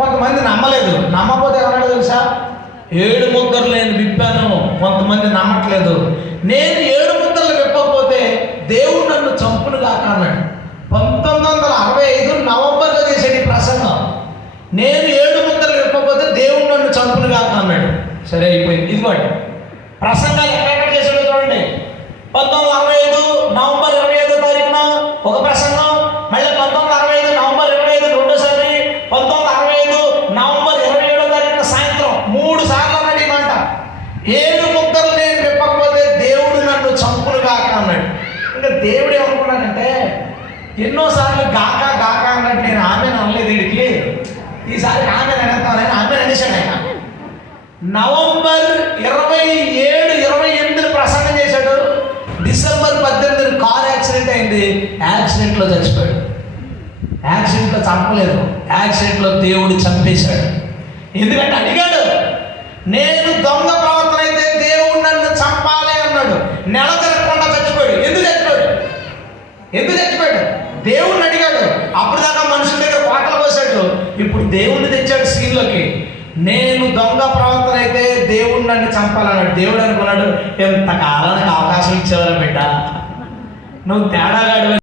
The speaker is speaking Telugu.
కొంతమంది నమ్మలేదు. నమ్మకపోతే ఏమన్నాడు తెలుసా? ఏడు ముద్రలు నేను విప్పాను. కొంతమంది నమ్మట్లేదు. నేను ఏడు ముద్రలు విప్పకపోతే దేవుడు నన్ను చంపును కాక అన్నాడు. పంతొమ్మిది వందల అరవై ఐదు నవంబర్లో చేసేది ప్రసంగం. నేను ఏడు ముద్దలు విప్పకపోతే దేవుడు నన్ను చంపును కాక అన్నాడు. సరే అయిపోయింది. ఇదిగోండి. ప్రసంగాలు ఎక్కడ చేసాడు చూడండి. పంతొమ్మిది వందల ఏడు ముద్దలు నేను విప్పకపోతే దేవుడు నన్ను చంపును కాక అన్నాడు. ఇంకా దేవుడు ఏమనుకున్నాడంటే ఎన్నోసార్లు గాక గాక అన్నట్టు నేను ఆమె అనలేదు వీడికి. ఈసారి ఆమె అనేస్తానని ఆమె అనేసాడు ఆయన. నవంబర్ ఇరవై ఏడు ఇరవై ఎనిమిది ప్రసంగం చేశాడు. డిసెంబర్ పద్దెనిమిది కార్ యాక్సిడెంట్ అయింది. యాక్సిడెంట్లో చచ్చిపోయాడు. యాక్సిడెంట్లో చంపలేదు. యాక్సిడెంట్లో దేవుడు చంపేశాడు. ఎందుకంటే అడిగాడు నేను దొంగ ప్రవర్తన అయితే దేవుడు నన్ను చంపాలి అన్నాడు నెల తిరగకుండా చచ్చిపోయాడు ఎందుకు చచ్చిపోయాడు ఎందుకు చచ్చిపోయాడు? దేవుణ్ణి అడిగాడు. అప్పుడు దాకా మనుషుల దగ్గర పాటలు పోసాడు ఇప్పుడు దేవుణ్ణి తెచ్చాడు సీన్లోకి నేను దొంగ ప్రవర్తన అయితే దేవుడు నన్ను చంపాలన్నాడు. దేవుడు అనుకున్నాడు ఎంత కాలానికి అవకాశం ఇచ్చేవారు బిడ్డ? నువ్వు తేడాగాడు